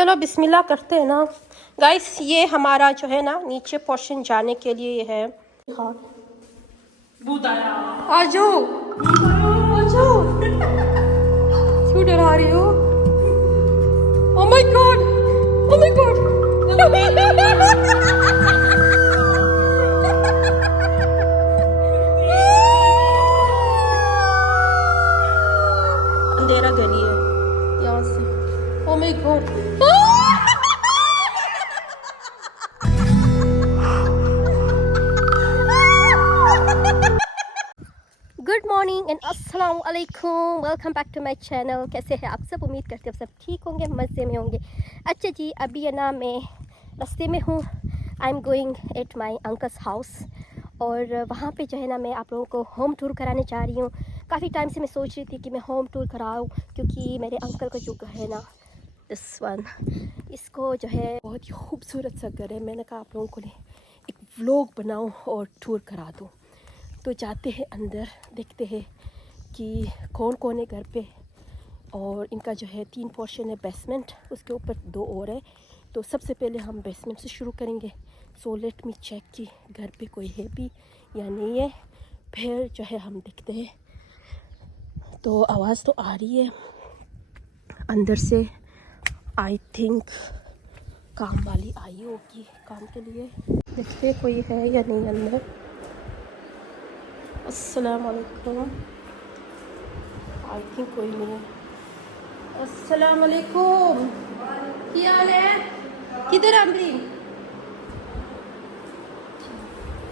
चलो बिस्मिल्लाह करते हैं ना गाइस। ये हमारा जो है ना नीचे पोर्शन जाने के लिए ये है। हाँ आ जाओ आ जाओ। क्यों डरा रही हो? Oh my god, oh my god. अंधेरा गली है यहाँ से। Oh my god. Good morning and अस्सलाम वालेकुम, welcome back to my channel. कैसे हैं आप सब? उम्मीद करते हैं आप सब ठीक होंगे, मज़े में होंगे। अच्छा जी, अभी है ना मैं रास्ते में हूँ। I am going at my uncles house और वहाँ पे जो है ना मैं आप लोगों को होम टूर कराने जा रही हूँ। काफ़ी टाइम से मैं सोच रही थी कि मैं होम टूर कराऊँ, क्योंकि मेरे अंकल का जो घर है ना, दिस वन, इसको जो है बहुत ही खूबसूरत सा घर है। मैंने कहा आप लोगों को एक व्लॉग बनाऊँ और टूर करा दूँ। तो जाते हैं अंदर, देखते हैं कि कौन कौन है घर पे। और इनका जो है 3 पोर्शन है, बेसमेंट, उसके ऊपर 2 और है। तो सबसे पहले हम बेसमेंट से शुरू करेंगे। सो लेट मी चेक कि घर पे कोई है भी या नहीं है, फिर जो है हम देखते हैं। तो आवाज़ तो आ रही है अंदर से। आई थिंक काम वाली आई होगी काम के लिए। देखते हैं कोई है या नहीं अंदर। अस्सलाम वालेकुम। आई थिंक कोई नहीं है। अस्सलाम वालेकुम, क्या हाल है? किधर अमरी?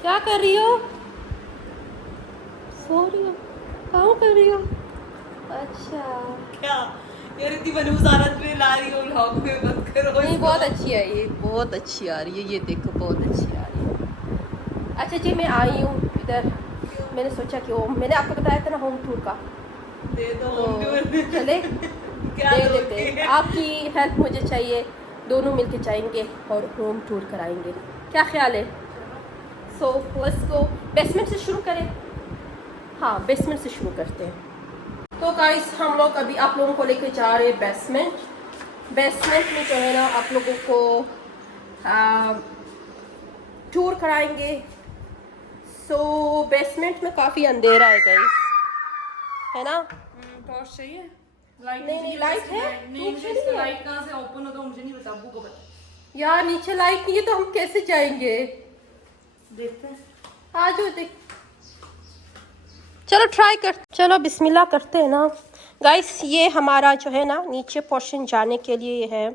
क्या कर रही हो? सो रही हो? काम कर रही हो? अच्छा क्या यार, इतनी मनहूसारत में ला रही हो व्लॉग में, बंद करो। नहीं, बहुत अच्छी है ये, बहुत अच्छी आ रही है ये, देखो बहुत अच्छी आ रही है। अच्छा जी, मैं आई हूँ इधर। मैंने सोचा कि मैंने आपको बताया था ना होम टूर का, दे दो तो होम टूर। चले क्या दे दोगे? देते हैं। आपकी हेल्प मुझे चाहिए, दोनों मिलके जाएंगे और होम टूर कराएंगे। क्या ख्याल है? So let's go. बेसमेंट से शुरू करें? हाँ, बेसमेंट से शुरू करते हैं। तो गाइस, हम लोग अभी आप लोगों को लेके जा रहे हैं बेसमेंट। बेसमेंट में जो है ना आप लोगों को टूर कराएंगे। सो बेसमेंट में काफ़ी अंधेरा है गाइस, है ना? टॉर्च चाहिए? लाइट नहीं, लाइट है। नहीं, मुझे इसका लाइट कहाँ से ओपन होता है मुझे नहीं पता, अब्बू को पता। यार नीचे लाइट नहीं है तो हम कैसे जाएंगे? देखते हैं। आ जाओ देख। चलो ट्राई कर, चलो बिस्मिल्लाह करते हैं ना गाइस। ये हमारा जो है ना नीचे पोर्शन जाने के लिए ये है।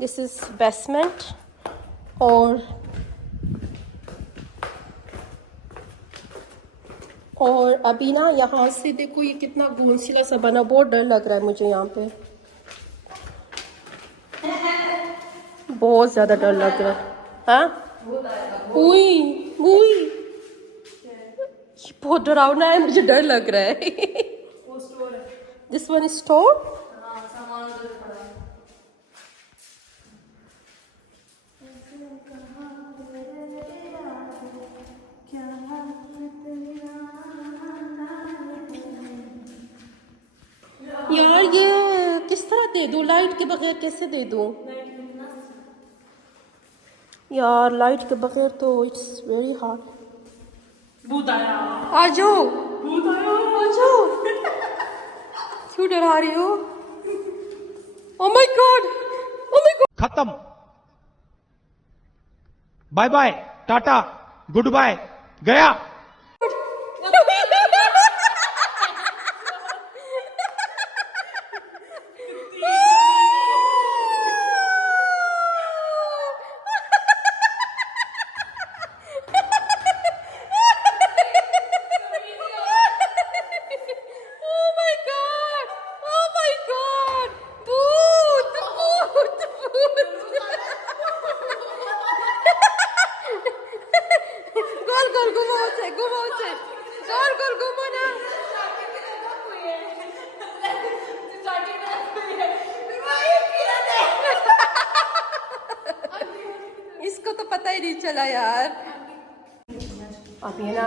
This is basement. और अभी ना यहाँ से देखो ये कितना घोंसला सा बना, बहुत डर लग रहा है मुझे यहाँ पे, बहुत ज्यादा डर लग रहा है। हाँ उई उई, बहुत डरावना है, मुझे डर लग रहा है। वो स्टोर है। This one is store. हाँ, सामान उधर पड़ा है। यार ये किस तरह दे दूं? लाइट के बगैर कैसे दे दूं? यार लाइट के बगैर तो इट्स वेरी हार्ड। भूत आया। आ जाओ भूत आया। आ जाओ। क्यों डरा रही हो? Oh my god, oh my god. खत्म, bye bye, tata, goodbye, गया। इसको तो पता ही नहीं चला यार। अब ये ना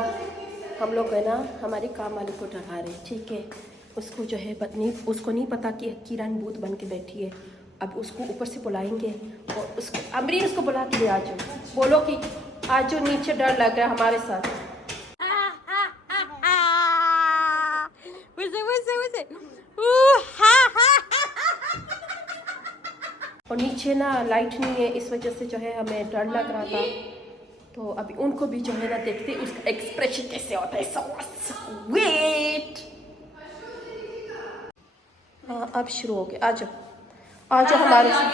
हम लोग है ना हमारे काम वाले को डरा रहे हैं, ठीक है? उसको जो है नहीं, उसको नहीं पता कि किरण भूत बन के बैठी है। अब उसको ऊपर से बुलाएंगे और उसको अमरीन उसको बुला के ले आ जाओ, बोलो कि आज जो नीचे डर लग रहा है हमारे साथ। और नीचे ना लाइट नहीं है, इस वजह से जो है हमें डर लग रहा था। तो अभी उनको भी जो है ना देखते उसका एक्सप्रेशन कैसे होता है। सो वेट, हाँ अब शुरू हो गया। आ जाओ हमारे साथ।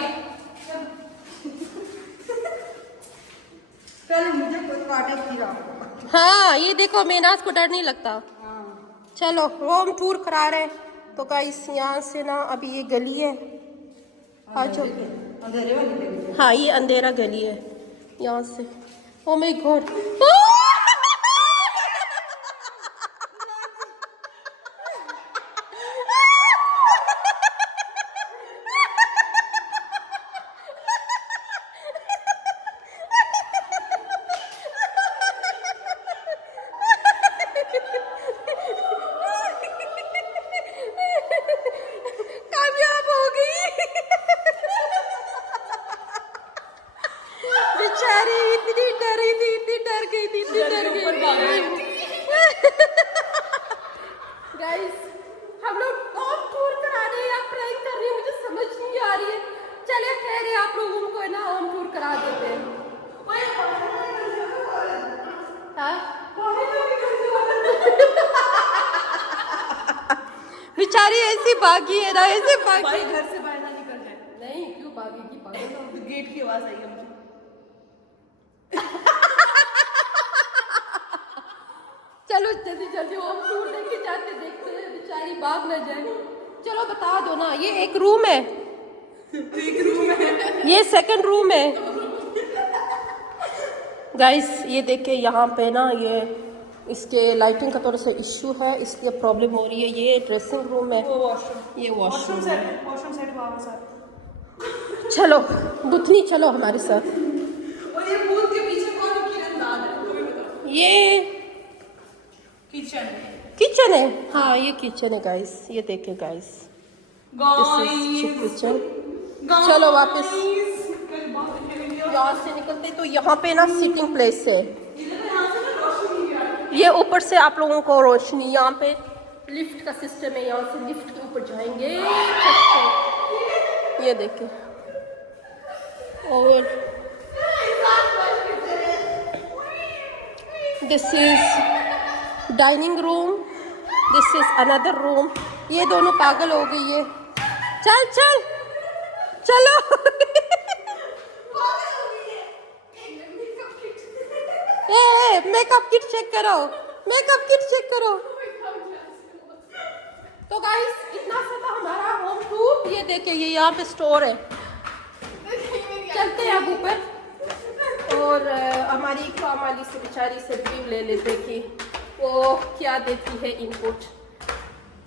हाँ ये देखो मेनाज को डर नहीं लगता। चलो होम टूर करा रहे हैं। तो गाइस यहाँ से ना अभी ये गली है, आ जाओ। हाँ ये अंधेरा गली है यहाँ से। ओ माय गॉड, कामयाब हो गई बेचारी, इतनी डरी थी, इतनी डर गई थी, इतनी डर गई। गाइस हम लोग होम टूर कराने या प्रैंक कर रहे हैं, मुझे समझ नहीं आ रही है। चलिए कह रहे आप लोगों को ना होम टूर करा देते हैं। बेचारी ऐसी भागी है ना, ऐसे भागी। घर से बाहर ना निकल जाए। नहीं क्यों भागेगी, पागल। गेट की आवाज आई है मुझे। चलो जल्दी जल्दी होम टूर देख जाते, देखते हैं बेचारी भाग न जाए। चलो बता दो ना, ये एक रूम है, ये सेकंड रूम है। गाइस ये देखे यहाँ पे ना, ये इसके लाइटिंग का थोड़ा सा इश्यू है, इसलिए प्रॉब्लम हो रही है। ये ड्रेसिंग रूम है, ये वॉशरूम है। वॉशरूम सेट वहाँ साथ। चलो बुथनी चलो हमारे साथ। और ये पूल के पीछे कौन किरदार है, वो भी बताओ। ये किचन है, हाँ ये किचन है गाइस। ये देखे गाइस, किचन। चलो वापस यहाँ से निकलते। तो यहाँ पे ना सिटिंग प्लेस है, ये ऊपर से आप लोगों को रोशनी, यहाँ पे लिफ्ट का सिस्टम है, यहाँ से लिफ्ट के ऊपर जाएंगे। ये देखें, और this is dining room, this is another room. ये दोनों पागल हो गई है। चल चल चलो मेकअप किट चेक करो, मेकअप किट चेक करो। तो गाइस इतना सा था हमारा होम टूर। ये देखिए, ये यहाँ पे स्टोर है। चलते हैं अब ऊपर और हमारी काम वाली से बेचारी से रिव्यू ले लेते कि वो क्या देती है इनपुट।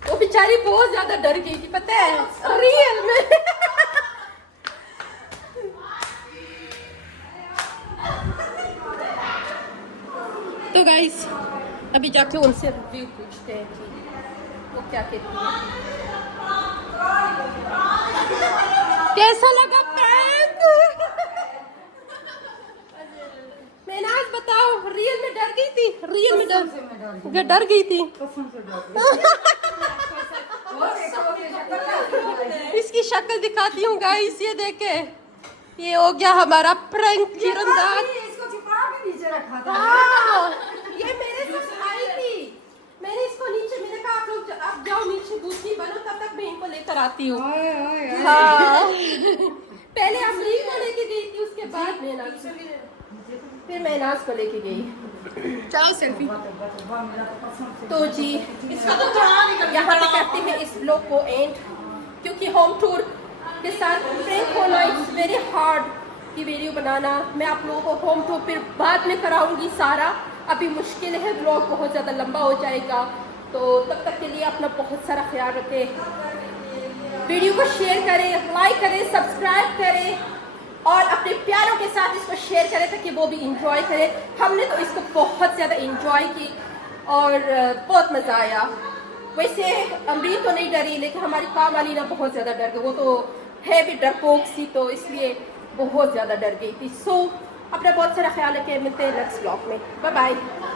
वो बेचारी बहुत ज्यादा डर गई थी, पता है, रियल में। तो गाइस अभी जाके उनसे रिव्यू पूछते हैं कि वो क्या कहती है। कैसा लगा प्रैंक? मेनाज बताओ, रियल में डर गई थी? रियल में डर गई थी। इसकी शक्ल दिखाती हूँ गाइस, ये देखे, ये हो गया हमारा प्रैंक तीरंदाज। हाँ, ये मेरे साथ आई थी, मैंने इसको नीचे, मैंने कहा आप लोग अब जाओ नीचे, भूतनी बनो, तब तक मैं इनको लेकर आती हूँ। हाँ, पहले अमरीन को लेके गई थी, उसके बाद मेनाज, फिर मेनाज को लेके गई। चलो सेल्फी। तो जी यहाँ पे करते हैं इस ब्लॉग को एंड, क्योंकि होम टूर के साथ प्रैंक होना इट्स वेरी हार्ड की वीडियो बनाना। मैं आप लोगों को होम टूर फिर बाद में कराऊंगी सारा, अभी मुश्किल है, ब्लॉग बहुत ज़्यादा लंबा हो जाएगा। तो तब तक के लिए अपना बहुत सारा ख्याल रखें, वीडियो को शेयर करें, लाइक करें, सब्सक्राइब करें और अपने प्यारों के साथ इसको शेयर करें ताकि वो भी इंजॉय करें। हमने तो इसको बहुत ज़्यादा इंजॉय की और बहुत मज़ा आया। वैसे अमरीन तो नहीं डरी, लेकिन हमारी काम वाली ना बहुत ज़्यादा डर गई, वो तो है भी डरपोक सी, तो इसलिए बहुत ज़्यादा डर गई थी। सो अपना बहुत सारा ख्याल रखें, मिलते हैं नेक्स्ट ब्लॉग में। Bye bye.